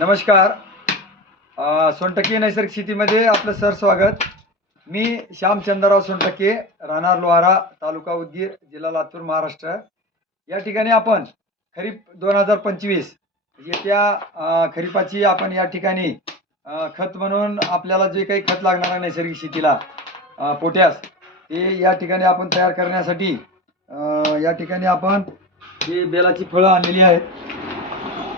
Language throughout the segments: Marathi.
नमस्कार. अ, सोनटक्के नैसर्गिक शेतीमध्ये आपलं सर स्वागत. मी श्याम चंद्रराव सोनटक्के राहणार लोहारा तालुका उदगीर जिल्हा लातूर महाराष्ट्र. या ठिकाणी आपण खरीप दोन हजार पंचवीस येत्या खरीपाची आपण या ठिकाणी खत म्हणून आपल्याला जे काही खत लागणार आहे नैसर्गिक शेतीला पोट्यास ते या ठिकाणी आपण तयार करण्यासाठी या ठिकाणी आपण ही बेलाची फळं आणलेली आहेत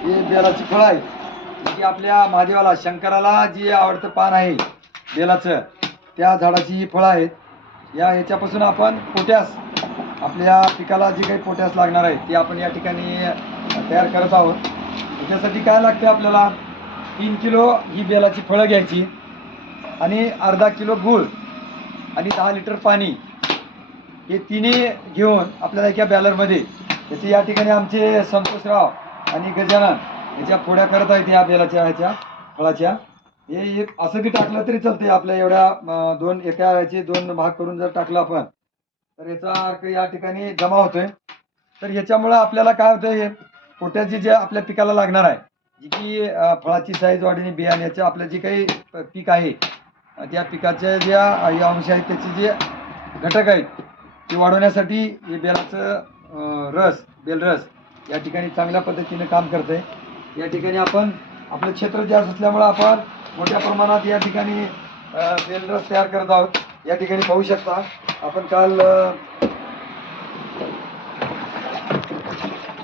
ही बेलाची फळं आहेत की आपल्या महादेवाला शंकराला जी आवडतं पान आहे बेलाचं त्या झाडाची ही फळं आहेत. या याच्यापासून आपण पोट्यास आपल्या पिकाला जी काही पोट्यास लागणार आहे ती आपण या ठिकाणी तयार करत आहोत. त्याच्यासाठी काय लागते आपल्याला? तीन किलो ही बेलाची फळं घ्यायची आणि अर्धा किलो गूळ आणि दहा लिटर पाणी हे तिन्ही घेऊन आपल्याला एका बॅलरमध्ये त्याचे या ठिकाणी आमचे संतोषराव आणि गजानन याच्या फोड्या करत आहेत या बेलाच्या ह्याच्या फळाच्या. हे एक असं बी टाकलं तरी चालतंय आपल्या एवढ्या दोन एका याचे दोन भाग करून जर टाकलं आपण तर याचा अर्थ या ठिकाणी जमा होतोय. तर याच्यामुळं आपल्याला काय होतंय हे पोट्याची जे आपल्या पिकाला लागणार आहे जी की फळाची साईज वाढीने याच्या आपलं जे काही पीक आहे त्या पिकाच्या ज्या अंश आहेत त्याचे जे घटक आहेत ते वाढवण्यासाठी हे बेलाचं रस बेलरस या ठिकाणी चांगल्या पद्धतीने काम करते या ठिकाणी आपण आपलं क्षेत्र जास्त असल्यामुळे आपण मोठ्या प्रमाणात या ठिकाणी बेलरस तयार करत आहोत. या ठिकाणी पाहू शकता आपण काल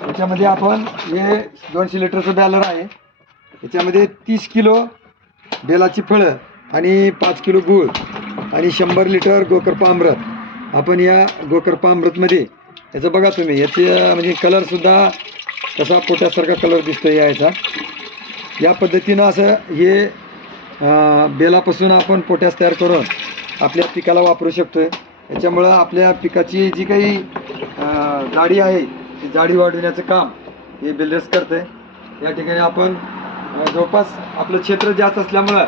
याच्यामध्ये आपण हे दोनशे लिटरचं बॅलर आहे. याच्यामध्ये तीस किलो बेलाची फळं आणि पाच किलो गूळ आणि शंभर लिटर गोकर्पामृत आपण या गोकर्पामृतमध्ये याचं बघा तुम्ही याचे म्हणजे कलरसुद्धा तसा पोट्यासारखा कलर दिसतो यायचा. या पद्धतीनं असं हे बेलापासून आपण पोट्यास तयार करून आपल्या पिकाला वापरू शकतो याच्यामुळं आपल्या पिकाची जी काही जाडी आहे ती जाडी वाढवण्याचं काम हे बिल्डर्स करते या ठिकाणी आपण जवळपास आपलं क्षेत्र जास्त असल्यामुळं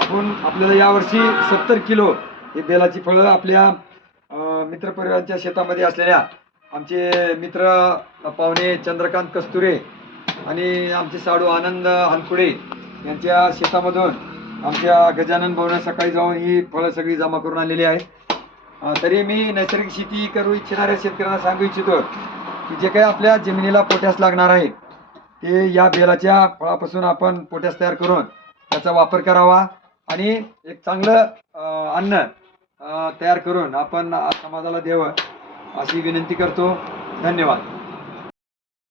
आपण आपल्याला यावर्षी सत्तर किलो हे बेलाची फळं आपल्या मित्रपरिवारांच्या शेतामध्ये असलेल्या आमचे मित्र पाहुणे चंद्रकांत कस्तुरे आणि आमचे साडू आनंद हनकुडे यांच्या शेतामधून आमच्या गजानन भवन सकाळी जाऊन ही फळं सगळी जमा करून आलेली आहेत. तरी मी नैसर्गिक शेती करू इच्छिणाऱ्या शेतकऱ्यांना सांगू इच्छितो की जे काही आपल्या जमिनीला पोट्यास लागणार आहे ते या बेलाच्या फळापासून आपण पोट्यास तयार करून त्याचा वापर करावा आणि एक चांगलं अन्न तयार करून आपण समाजाला द्यावं. अशी विनंती करतो. धन्यवाद.